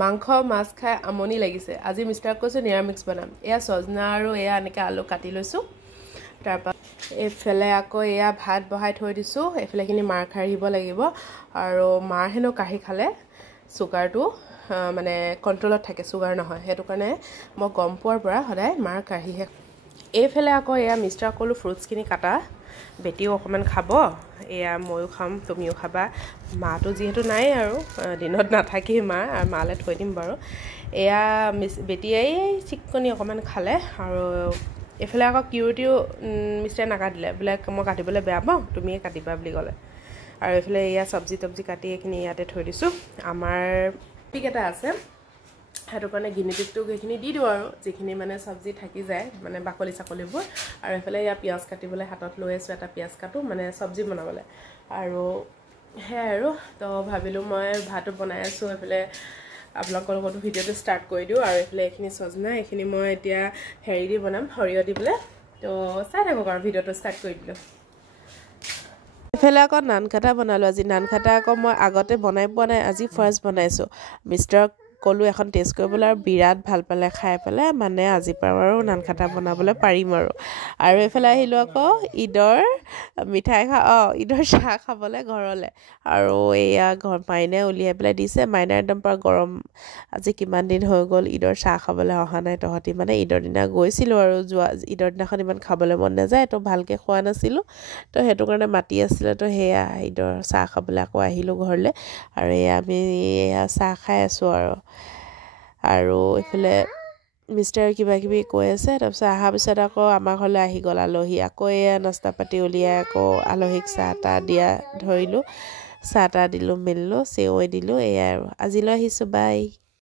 মাংস মাছ খাই আমনি লাগিছে আজি মিষ্টাৰক কৈছোঁ নিৰামিষ বনাম এয়া সজনা আৰু এয়া এনেকৈ আলু কাটি লৈছোঁ তাৰপৰা এইফালে আকৌ এয়া ভাত বহাই থৈ দিছোঁ এইফালেখিনি মাৰ খাই আহিব লাগিব আৰু মাৰ হেনো কাঢ়ি খালে চুগাৰটো মানে কণ্ট্ৰলত থাকে চুগাৰ নহয় সেইটো কাৰণে মই গম পোৱাৰ পৰা সদায় মাৰ কাঢ়িহে এইফালে আকৌ এয়া মিষ্টাৰক ক'লোঁ ফ্ৰুটছখিনি কাটা বেটিও অকণমান খাব এয়া ময়ো খাম তুমিও খাবা মাটো যিহেতু নাই আৰু দিনত নাথাকেই মা আৰু মালৈ থৈ দিম বাৰু এয়া বেটিয়ে চিকনি অকণমান খালে আৰু এইফালে আকৌ কিউৰিটিও মিষ্টাৰে নাকাটিলে বোলে মই কাটিবলৈ বেয়া পাওঁ তুমিয়ে কাটিবা বুলি ক'লে আৰু এইফালে এয়া চব্জি তব্জি কাটি এইখিনি ইয়াতে থৈ দিছোঁ আমাৰ পিক এটা আছে সেইটো কাৰণে গিনিপিকটোক এইখিনি দি দিওঁ আৰু যিখিনি মানে চব্জি থাকি যায় মানে বাকলি চাকলিবোৰ আৰু এইফালে ইয়াত পিঁয়াজ কাটিবলৈ হাতত লৈ আছোঁ এটা পিঁয়াজ কাটোঁ মানে চব্জি বনাবলৈ আৰু সেয়াই আৰু তো ভাবিলোঁ মই ভাতো বনাই আছোঁ এইফালে আপোনালোকৰ লগতো ভিডিঅ'টো ষ্টাৰ্ট কৰি দিওঁ আৰু এইফালে এইখিনি সজনা এইখিনি মই এতিয়া হেৰি দি বনাম সৰিয়হ দি পেলাই তো চাই থাকক আৰু ভিডিঅ'টো ষ্টাৰ্ট কৰি দিলোঁ এইফালে আকৌ নান কাটা বনালোঁ আজি নান কাটা আকৌ মই আগতে বনাই পোৱা নাই আজি ফাৰ্ষ্ট বনাইছোঁ মিষ্টাৰক ক'লোঁ এখন টেষ্ট কৰিবলৈ আৰু বিৰাট ভাল পালে খাই পেলাই মানে আজিৰ পৰা আৰু নান কাটা বনাবলৈ পাৰিম আৰু এইফালে আহিলোঁ আকৌ ঈদৰ মিঠাই ঈদৰ চাহ খাবলৈ ঘৰলৈ আৰু এয়া মাইনাই উলিয়াই পেলাই দিছে মাইনাৰ একদম পৰা গৰম আজি কিমান দিন হৈ গ'ল ঈদৰ চাহ খাবলৈ অহা নাই তহঁতি মানে ঈদৰ দিনা গৈছিলোঁ আৰু ঈদৰ দিনাখন ইমান খাবলৈ মন নাযায় তো ভালকৈ খোৱা নাছিলোঁ তো সেইটো কাৰণে মাতি আছিলে তো সেয়া ঈদৰ চাহ খাবলৈ আকৌ আহিলোঁ ঘৰলৈ আৰু এয়া আমি এয়া চাহ খাই আছোঁ আৰু এইফালে মিষ্টাৰে কিবা কিবি কৈ আছে তাৰপিছত অহাৰ পিছত আকৌ আমাৰ ঘৰলৈ আহি গ'ল আলহী আকৌ এয়া নাস্তা পাতি উলিয়াই আকৌ আলহীক চাহ তাহ দিয়া ধৰিলোঁ চাহ তাহ দিলোঁ মেলিলোঁ চেৱৈ দিলোঁ এয়াই আৰু আজিলৈ আহিছোঁ বাই